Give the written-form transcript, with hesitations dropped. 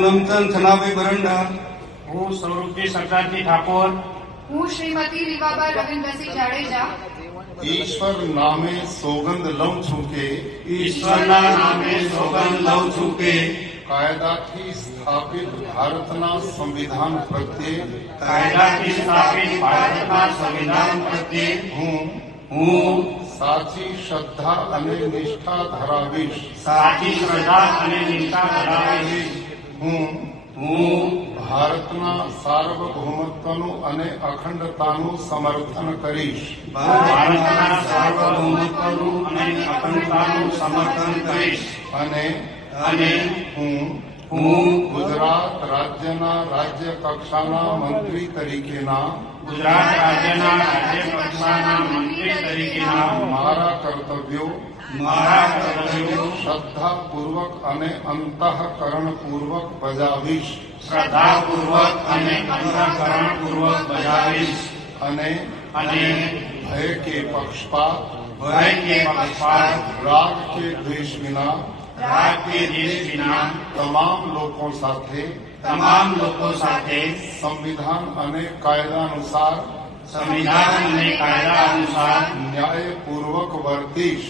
પૂનમચંદ થનાભાઈ બરંડા, હું સ્વરૂપજી સરદારજી ઠાકોર, હું શ્રીમતી રીવાબા રવિન્દ્રસિંહ જાડેજા ईश्वर नामे सोगंद लઉં છું કે ઈશ્વરના નામે સોગંદ લઉં છું કે કાયદાથી સ્થાપિત ભારતના સંવિધાન પ્રત્યે કાયદાથી સ્થાપિત ભારતના સંવિધાન પ્રત્યે હું સાચી શ્રદ્ધા અને નિષ્ઠા ધરાવીશ. સાચી શ્રદ્ધા અને નિષ્ઠા ધરાવીશ. હું ભારતના સાર્વભૌમત્વનું અને અખંડતાનું સમર્થન કરીશ. ભારતના સાર્વભૌમત્વનું અને અખંડતાનું સમર્થન કરીશ. અને હું ગુજરાત રાજ્યના રાજ્ય કક્ષાના મંત્રી તરીકેના ગુજરાત રાજ્યના રાજ્ય કક્ષાના મંત્રી તરીકેના મારા કર્તવ્યો શ્રદ્ધાપૂર્વક અને અંતઃકરણપૂર્વક બજાવીશ. શ્રદ્ધાપૂર્વક અને અંતઃકરણપૂર્વક બજાવીશ. અને ભય કે પક્ષપાત રાગ કે દ્વેષ વિના તમામ લોકો સાથે સંવિધાન અને કાયદા અનુસાર ન્યાયપૂર્વક વર્તીશ.